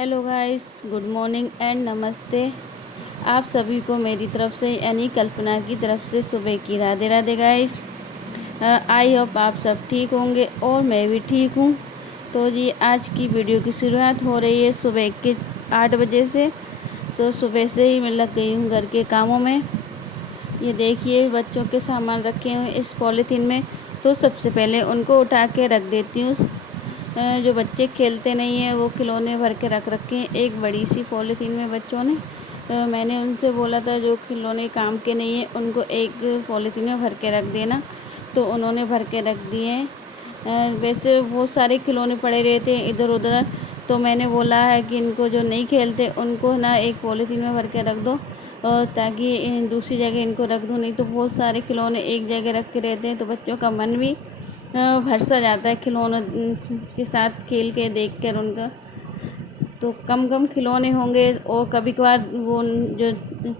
Hello guys, good morning and नमस्ते। आप सभी को मेरी तरफ से यानी कल्पना की तरफ से सुबह की Radhe Radhe guys. I hope आप सब ठीक होंगे और मैं भी ठीक हूँ। तो जी आज की वीडियो की शुरुआत हो रही है सुबह के 8 बजे से। तो सुबह से ही मैं लग गई हूँ घर के कामों में। ये देखिए बच्चों के सामान रखे हुए इस पॉलीथीन में। तो सबसे पहले उनको उठा के रख देती हूँ। जो बच्चे खेलते नहीं हैं वो खिलौने भर के रख रखे हैं एक बड़ी सी पॉलीथीन में बच्चों ने। मैंने उनसे बोला था जो खिलौने काम के नहीं हैं उनको एक पॉलीथीन में भर के रख देना, तो उन्होंने भर के रख दिए हैं। वैसे बहुत सारे खिलौने पड़े रहते हैं इधर उधर, तो मैंने बोला है कि इनको जो नहीं खेलते उनको ना एक पॉलीथीन में भर के रख दो, और ताकि दूसरी जगह इनको रख दूँ। नहीं तो बहुत सारे खिलौने एक जगह रख के रहते हैं तो बच्चों का मन भी भर सा जाता है खिलौनों के साथ खेल के देख कर उनका। तो कम कम खिलौने होंगे और कभी कभार वो जो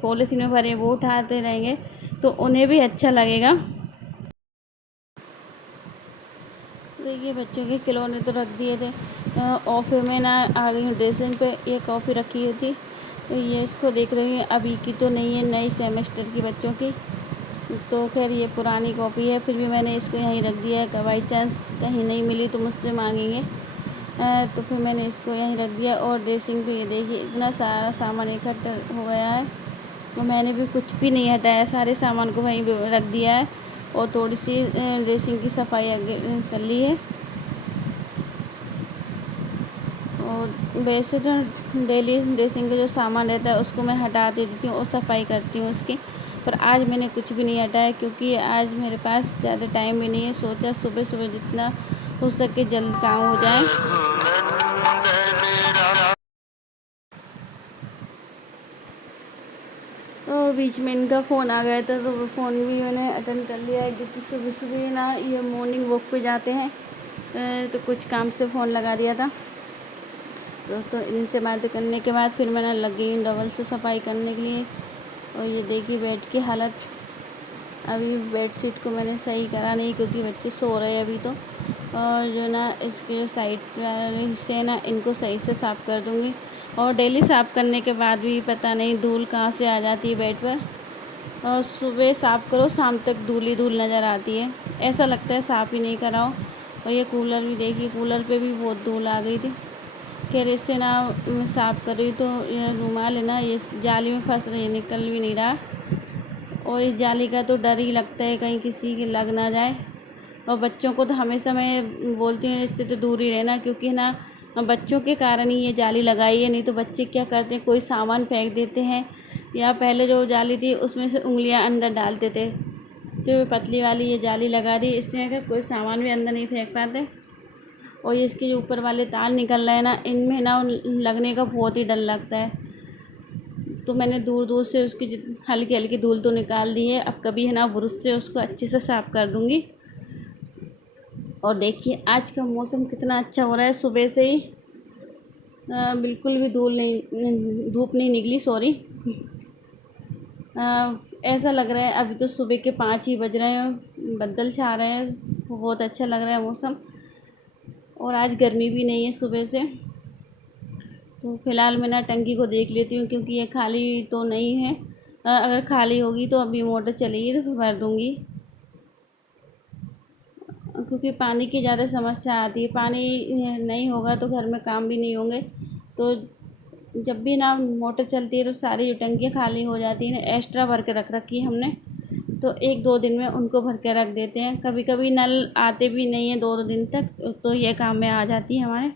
पॉलीथीन में भरे वो उठाते रहेंगे तो उन्हें भी अच्छा लगेगा। तो देखिए बच्चों के खिलौने तो रख दिए थे। ऑफिस में ना आ गई हूँ ड्रेसिंग पे, ये कॉपी रखी हुई थी तो ये इसको देख रही हूँ। अभी की तो नहीं है, नई सेमेस्टर की बच्चों की। तो खैर ये पुरानी कॉपी है, फिर भी मैंने इसको यहीं रख दिया है। बाई चांस कहीं नहीं मिली तो मुझसे मांगेंगे। तो फिर मैंने इसको यहीं रख दिया। और ड्रेसिंग पे ये देखिए इतना सारा सामान इकट्ठा हो गया है, तो मैंने भी कुछ भी नहीं हटाया, सारे सामान को वहीं रख दिया है। और थोड़ी सी ड्रेसिंग की सफाई आगे कर ली है। और वैसे तो डेली ड्रेसिंग का जो सामान रहता है उसको मैं हटा देती हूँ और सफाई करती हूँ उसकी। पर आज मैंने कुछ भी नहीं हटाया क्योंकि आज मेरे पास ज़्यादा टाइम भी नहीं है। सोचा सुबह सुबह जितना हो सके जल्द काम हो जाए। और बीच में इनका फ़ोन आ गया था तो वो फ़ोन भी मैंने अटेंड कर लिया है, क्योंकि सुबह सुबह ना ये मॉर्निंग वॉक पे जाते हैं। तो कुछ काम से फ़ोन लगा दिया था। तो इनसे बातें करने के बाद फिर मैंने लग गई डबल से सफाई करने के लिए। और ये देखिए बेड की हालत, अभी बेड शीट को मैंने सही करा नहीं क्योंकि बच्चे सो रहे हैं अभी तो। और जो ना इसके जो साइड वाले हिस्से हैं ना इनको सही से साफ़ कर दूँगी। और डेली साफ़ करने के बाद भी पता नहीं धूल कहाँ से आ जाती है बेड पर। और सुबह साफ़ करो शाम तक धूल ही धूल नज़र आती है, ऐसा लगता है साफ़ ही नहीं कराओ। और ये कूलर भी देखिए, कूलर पे भी बहुत धूल आ गई थी। खैर इससे ना मैं साफ़ कर रही हूँ तो ये रुमाल है ना ये जाली में फंस रही है, निकल भी नहीं रहा। और इस जाली का तो डर ही लगता है कहीं किसी के लग ना जाए। और बच्चों को तो हमेशा मैं बोलती हूँ इससे तो दूर ही रहना, क्योंकि ना बच्चों के कारण ही ये जाली लगाई है। नहीं तो बच्चे क्या करते हैं, कोई सामान फेंक देते हैं, या पहले जो जाली थी उसमें से उंगलियां अंदर डालते थे। तो पतली वाली ये जाली लगा दी, इससे अगर कोई सामान भी अंदर नहीं फेंक पाते। और ये इसके जो ऊपर वाले तार निकल रहे हैं ना इनमें ना लगने का बहुत ही डर लगता है। तो मैंने दूर दूर से उसकी हल्की हल्की धूल तो निकाल दी है। अब कभी है ना ब्रश से उसको अच्छे से साफ़ कर दूँगी। और देखिए आज का मौसम कितना अच्छा हो रहा है, सुबह से ही बिल्कुल भी धूप नहीं निकली, सॉरी। ऐसा लग रहा है अभी तो सुबह के 5 ही बज रहे हैं, बादल छा रहे हैं, बहुत अच्छा लग रहा है मौसम। और आज गर्मी भी नहीं है सुबह से। तो फ़िलहाल मैं ना टंकी को देख लेती हूँ क्योंकि ये खाली तो नहीं है। अगर खाली होगी तो अभी मोटर चलेगी तो फिर भर दूँगी, क्योंकि पानी की ज़्यादा समस्या आती है। पानी नहीं होगा तो घर में काम भी नहीं होंगे। तो जब भी ना मोटर चलती है तो सारी जो टंकियाँ खाली हो जाती हैं ना, एक्स्ट्रा भर के रख रखी है हमने, तो 1-2 दिन में उनको भर के रख देते हैं। कभी कभी नल आते भी नहीं हैं 2-2 दिन तक, तो ये काम में आ जाती है हमारे।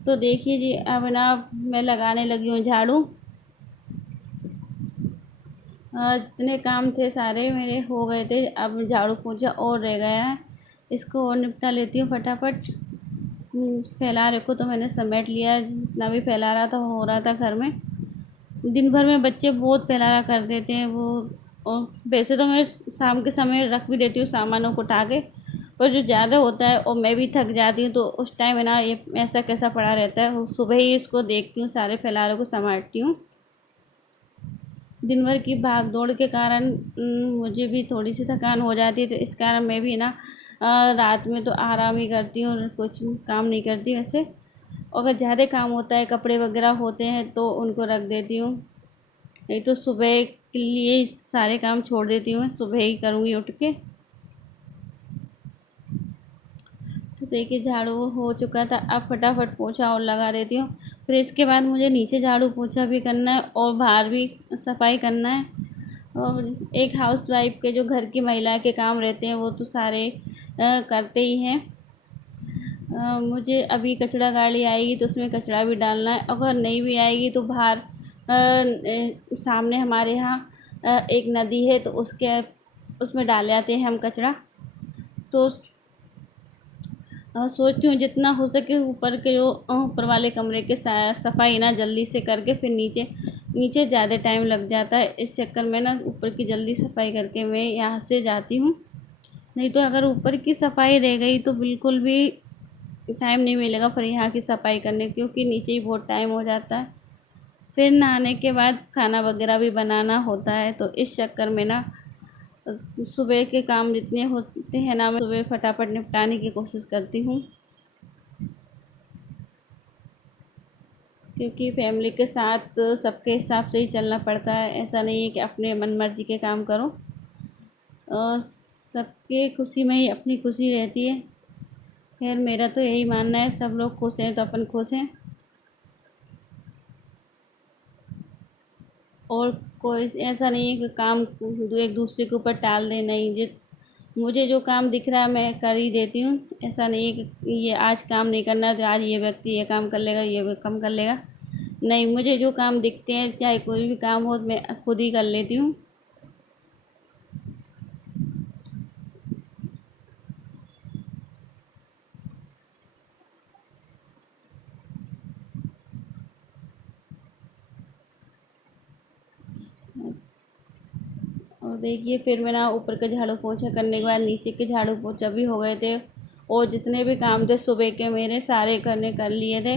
तो देखिए जी अब ना मैं लगाने लगी हूँ झाड़ू। जितने काम थे सारे मेरे हो गए थे, अब झाड़ू पोंछा और रह गया है, इसको और निपटा लेती हूँ फटाफट। फैला रखो तो मैंने समेट लिया, जितना भी फैला रहा था हो रहा था घर में। दिन भर में बच्चे बहुत फैलाना कर देते हैं वो। और वैसे तो मैं शाम के समय रख भी देती हूँ सामानों को उठा के, पर जो ज़्यादा होता है और मैं भी थक जाती हूँ तो उस टाइम है ना ये ऐसा कैसा पड़ा रहता है। सुबह ही इसको देखती हूँ, सारे फैलारों को समेटती हूँ। दिन भर की भाग दौड़ के कारण मुझे भी थोड़ी सी थकान हो जाती है, तो इस कारण मैं भी ना रात में तो आराम ही करती हूँ, कुछ काम नहीं करती वैसे। अगर ज़्यादा काम होता है, कपड़े वगैरह होते हैं तो उनको रख देती हूँ। नहीं तो सुबह के लिए सारे काम छोड़ देती हूँ, सुबह ही करूँगी उठ के। तो देखिए झाड़ू हो चुका था, अब फटाफट पोछा और लगा देती हूँ। फिर इसके बाद मुझे नीचे झाड़ू पोछा भी करना है और बाहर भी सफाई करना है। और एक हाउसवाइफ के जो घर की महिला के काम रहते हैं वो तो सारे करते ही हैं। मुझे अभी कचरा गाड़ी आएगी तो उसमें कचरा भी डालना है। अगर नहीं भी आएगी तो बाहर सामने हमारे यहाँ एक नदी है तो उसमें डाल आते हैं हम कचरा। तो सोचती हूँ जितना हो सके ऊपर के जो ऊपर वाले कमरे के सफाई ना जल्दी से करके फिर नीचे नीचे ज़्यादा टाइम लग जाता है। इस चक्कर में ना ऊपर की जल्दी सफाई करके मैं यहाँ से जाती हूँ। नहीं तो अगर ऊपर की सफाई रह गई तो बिल्कुल भी टाइम नहीं मिलेगा फिर यहाँ की सफाई करने, क्योंकि नीचे ही बहुत टाइम हो जाता है। फिर नहाने के बाद खाना वगैरह भी बनाना होता है, तो इस चक्कर में ना सुबह के काम जितने होते हैं ना मैं सुबह फटाफट निपटाने की कोशिश करती हूँ। क्योंकि फैमिली के साथ सबके हिसाब से ही चलना पड़ता है। ऐसा नहीं है कि अपने मन मर्जी के काम करो, और सबके खुशी में ही अपनी खुशी रहती है। खैर मेरा तो यही मानना है, सब लोग खुश हैं तो अपन खुश हैं। और कोई ऐसा नहीं है कि काम एक दूसरे के ऊपर टाल दे, नहीं। मुझे जो काम दिख रहा है मैं कर ही देती हूँ। ऐसा नहीं है कि ये आज काम नहीं करना तो आज ये व्यक्ति ये काम कर लेगा, ये भी काम कर लेगा। नहीं, मुझे जो काम दिखते हैं चाहे कोई भी काम हो मैं खुद ही कर लेती हूँ। और देखिए फिर मैं ना ऊपर का झाड़ू पोछा करने के बाद नीचे के झाड़ू पोछा भी हो गए थे, और जितने भी काम थे सुबह के मेरे सारे कर लिए थे।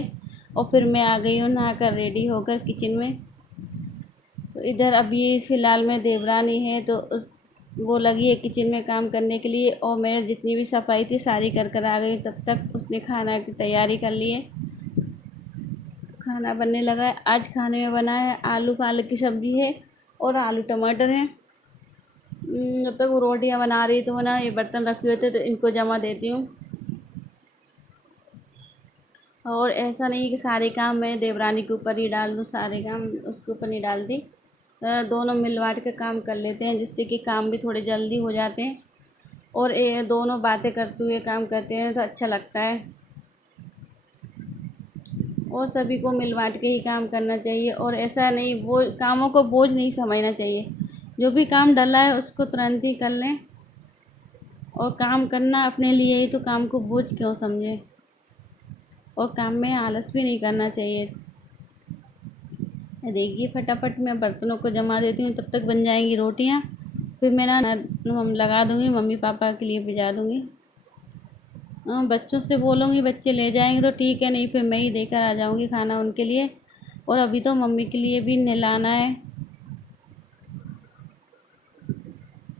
और फिर मैं आ गई हूँ नहाकर रेडी होकर किचन में। तो इधर अभी फ़िलहाल में देवरानी है तो वो लगी है किचन में काम करने के लिए, और मैं जितनी भी सफाई थी सारी कर आ गई। तब तक उसने खाना की तैयारी कर ली है। तो खाना बनने लगा है। आज खाने में बना है आलू पालक की सब्ज़ी है और आलू टमाटर है। जब तक वो रोटियां बना रही तो ना ये बर्तन रखे हुए थे तो इनको जमा देती हूँ। और ऐसा नहीं कि सारे काम मैं देवरानी के ऊपर ही डाल दूँ, सारे काम उसके ऊपर नहीं डालती। दोनों मिल बाँट के काम कर लेते हैं, जिससे कि काम भी थोड़े जल्दी हो जाते हैं। और दोनों बातें करते हुए काम करते हैं तो अच्छा लगता है। और सभी को मिल बाँट के ही काम करना चाहिए, और ऐसा नहीं वो कामों को बोझ नहीं समझना चाहिए। जो भी काम डला है उसको तुरंत ही कर लें, और काम करना अपने लिए ही तो काम को बोझ क्यों समझें। और काम में आलस भी नहीं करना चाहिए। देखिए फटाफट मैं बर्तनों को जमा देती हूँ, तब तक बन जाएंगी रोटियाँ। फिर मैं ना हम लगा दूँगी, मम्मी पापा के लिए भिजा दूँगी। बच्चों से बोलूँगी बच्चे ले जाएंगे तो ठीक है, नहीं फिर मैं ही देकर आ जाऊँगी खाना उनके लिए। और अभी तो मम्मी के लिए भी नहलाना है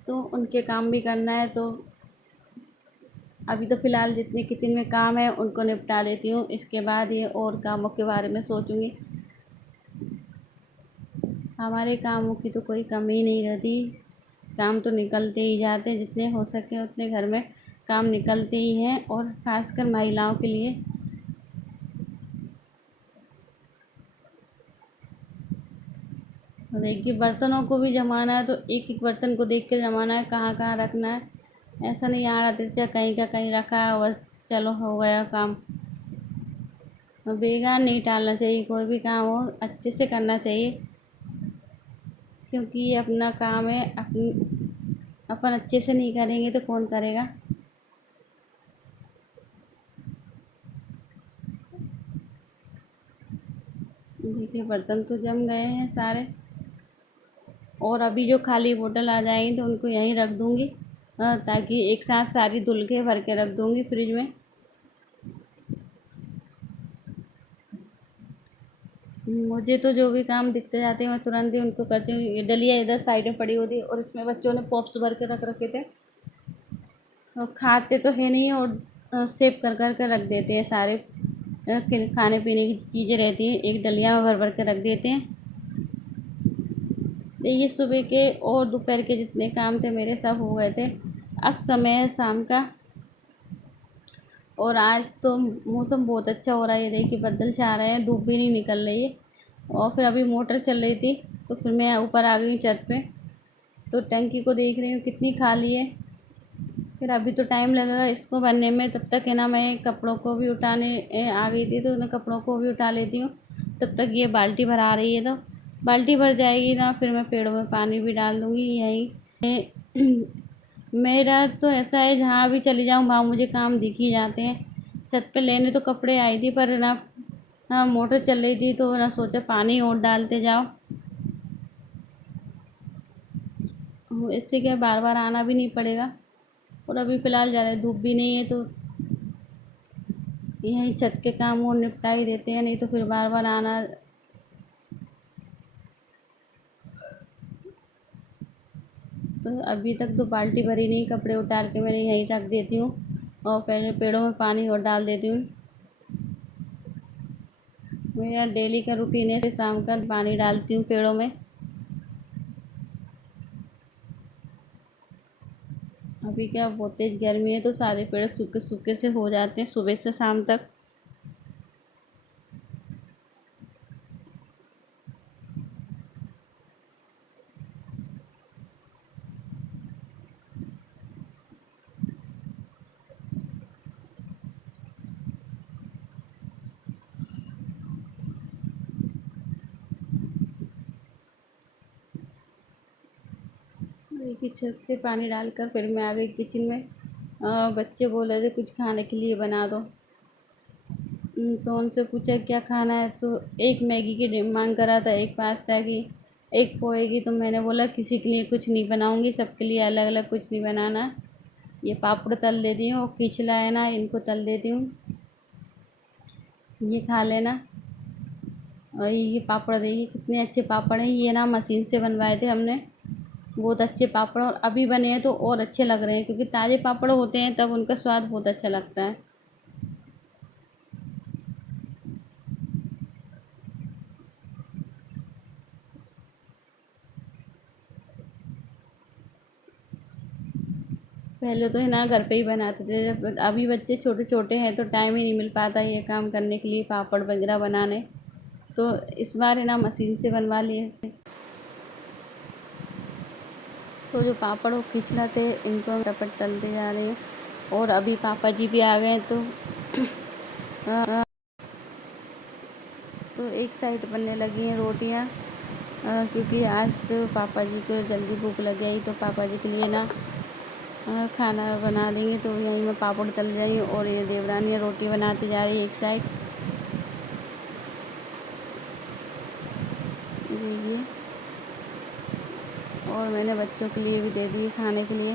तो उनके काम भी करना है। तो अभी तो फ़िलहाल जितने किचन में काम है उनको निपटा लेती हूँ, इसके बाद ये और कामों के बारे में सोचूँगी। हमारे कामों की तो कोई कमी नहीं रहती, काम तो निकलते ही जाते हैं। जितने हो सके उतने घर में काम निकलते ही हैं, और ख़ासकर महिलाओं के लिए। और देखिए बर्तनों को भी जमाना है तो एक एक बर्तन को देख कर जमाना है, कहाँ कहाँ रखना है। ऐसा नहीं आड़ा तिरछा कहीं का कहीं रखा बस चलो हो गया काम। बेगान नहीं टालना चाहिए, कोई भी काम हो अच्छे से करना चाहिए, क्योंकि ये अपना काम है। अपन अच्छे से नहीं करेंगे तो कौन करेगा। देखिए बर्तन तो जम गए हैं सारे, और अभी जो खाली बोतल आ जाएंगी तो उनको यहीं रख दूँगी, ताकि एक साथ सारी धुल के भर के रख दूँगी फ्रिज में। मुझे तो जो भी काम दिखते जाते हैं मैं तुरंत ही उनको करती हूँ। ये डलिया इधर साइड में पड़ी होती है और इसमें बच्चों ने पॉप्स भर के रख रखे थे, और खाते तो है नहीं, और सेव कर कर के रख देते हैं सारे। खाने पीने की चीज़ें रहती हैं एक डलिया में भर भर के रख देते हैं। तो ये सुबह के और दोपहर के जितने काम थे मेरे सब हो गए थे। अब समय है शाम का और आज तो मौसम बहुत अच्छा हो रहा है। ये देखिए बदल छा रहे हैं, धूप भी नहीं निकल रही है। और फिर अभी मोटर चल रही थी तो फिर मैं ऊपर आ गई हूँ छत पे। तो टंकी को देख रही हूँ कितनी खाली है। फिर अभी तो टाइम लगेगा इसको भरने में, तब तक है ना मैं कपड़ों को भी उठाने आ गई थी तो मैं कपड़ों को भी उठा लेती हूँ। तब तक ये बाल्टी भरा रही है, तो बाल्टी भर जाएगी ना फिर मैं पेड़ों में पानी भी डाल दूँगी। यही मेरा तो ऐसा है जहाँ भी चली जाऊँ वहाँ मुझे काम दिख ही जाते हैं। छत पे लेने तो कपड़े आई थी पर ना हाँ मोटर चल रही थी तो ना सोचा पानी और डालते जाओ। इससे क्या बार बार आना भी नहीं पड़ेगा। और अभी फ़िलहाल ज़्यादा धूप भी नहीं है तो यहीं छत के काम वो निपटा ही देते हैं, नहीं तो फिर बार बार आना। तो अभी तक तो बाल्टी भरी नहीं, कपड़े उतार के मैंने यहीं रख देती हूँ और पहले पेड़ों में पानी और डाल देती हूँ। मेरा डेली का रूटीन है शाम का पानी डालती हूँ पेड़ों में। अभी क्या बहुत तेज़ गर्मी है तो सारे पेड़ सूखे सूखे से हो जाते हैं सुबह से शाम तक। देखिए छत से पानी डालकर फिर मैं आ गई किचन में। बच्चे बोल रहे थे कुछ खाने के लिए बना दो। तो उनसे पूछा क्या खाना है, तो एक मैगी की मांग करा था, एक पास्ता की, एक पोहे की। तो मैंने बोला किसी के लिए कुछ नहीं बनाऊंगी, सबके लिए अलग अलग कुछ नहीं बनाना। ये पापड़ तल देती हूँ और खिचला है ना इनको तल देती हूँ, ये खा लेना। और ये पापड़ देखिए कितने अच्छे पापड़ हैं, ये ना मशीन से बनवाए थे हमने। बहुत अच्छे पापड़ और अभी बने हैं तो और अच्छे लग रहे हैं, क्योंकि ताज़े पापड़ होते हैं तब उनका स्वाद बहुत अच्छा लगता है। पहले तो है ना घर पे ही बनाते थे, अभी बच्चे छोटे छोटे हैं तो टाइम ही नहीं मिल पाता ये काम करने के लिए, पापड़ वगैरह बनाने। तो इस बार है ना मशीन से बनवा लिए। तो जो पापड़ वो खिचला थे इनको हम रपट तलते जा रहे हैं। और अभी पापा जी भी आ गए तो एक साइड बनने लगी हैं रोटियां। क्योंकि आज तो पापा जी को जल्दी भूख लग गई तो पापा जी के लिए ना खाना बना देंगे। तो यहीं मैं पापड़ तल रही हूँ और ये देवरानी रोटी बनाती जा रही है एक साइड। देखिए और मैंने बच्चों के लिए भी दे दिए खाने के लिए।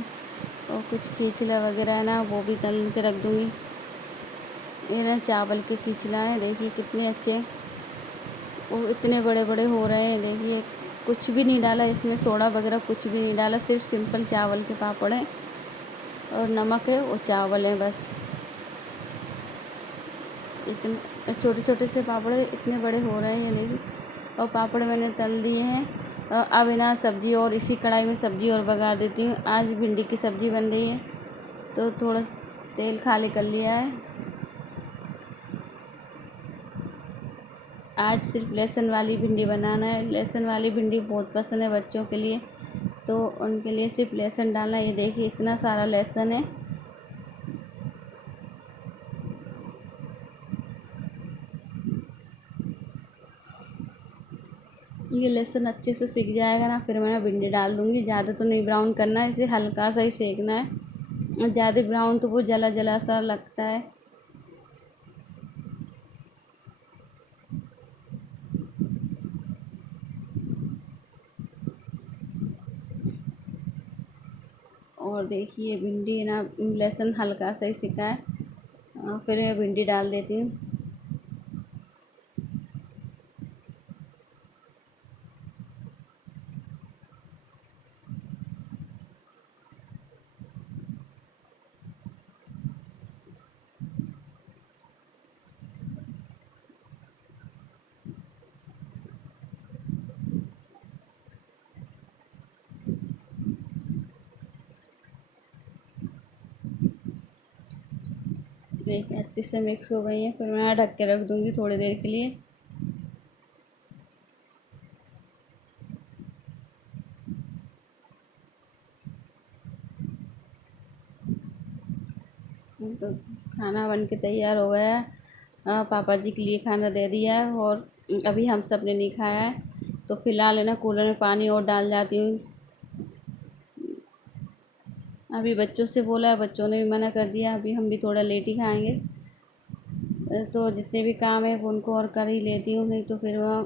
और कुछ खींचला वगैरह है ना वो भी तल के रख दूँगी। ये ना चावल के खींचला है, देखिए कितने अच्छे, वो इतने बड़े बड़े हो रहे हैं। देखिए कुछ भी नहीं डाला इसमें, सोडा वगैरह कुछ भी नहीं डाला, सिर्फ सिंपल चावल के पापड़ हैं और नमक है और चावल है बस। इतने छोटे छोटे से पापड़ इतने बड़े हो रहे हैं ये देखिए। और पापड़ मैंने तल दिए हैं। अब ना सब्ज़ी और इसी कढ़ाई में सब्ज़ी और बघार देती हूँ। आज भिंडी की सब्ज़ी बन रही है तो थोड़ा तेल खाली कर लिया है। आज सिर्फ लहसुन वाली भिंडी बनाना है, लहसुन वाली भिंडी बहुत पसंद है बच्चों के लिए, तो उनके लिए सिर्फ लहसुन डालना है। ये देखिए इतना सारा लहसुन है। ये लहसुन अच्छे से सिक जाएगा ना फिर मैं भिंडी डाल दूँगी। ज़्यादा तो नहीं ब्राउन करना है, इसे हल्का सा ही सेकना है, और ज़्यादा ब्राउन तो वो जला जला सा लगता है। और देखिए भिंडी ना लहसुन हल्का सा ही सिका है, फिर मैं भिंडी डाल देती हूँ। देखिए अच्छे से मिक्स हो गई है। फिर मैं ढक के रख दूँगी थोड़ी देर के लिए। तो खाना बन के तैयार हो गया है। पापा जी के लिए खाना दे दिया है और अभी हम सब ने नहीं खाया है। तो फ़िलहाल है ना कूलर में पानी और डाल जाती हूँ। अभी बच्चों से बोला है, बच्चों ने भी मना कर दिया, अभी हम भी थोड़ा लेट ही खाएंगे। तो जितने भी काम है वो उनको और कर ही लेती हूँ, नहीं तो फिर वह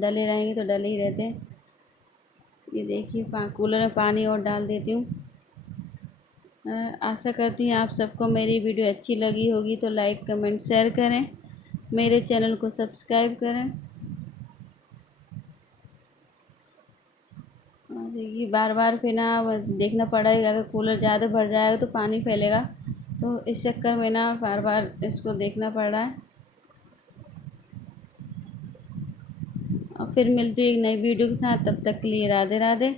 डले रहेंगे तो डले ही रहते हैं। ये देखिए कूलर में पानी और डाल देती हूँ। आशा करती हूँ आप सबको मेरी वीडियो अच्छी लगी होगी, तो लाइक कमेंट शेयर करें, मेरे चैनल को सब्सक्राइब करें। और देखिए बार बार फिर ना देखना पड़ेगा, अगर कूलर ज़्यादा भर जाएगा तो पानी फैलेगा, तो इस चक्कर में ना बार बार इसको देखना पड़ रहा है। और फिर मिलती हूँ एक नई वीडियो के साथ, तब तक के लिए राधे राधे।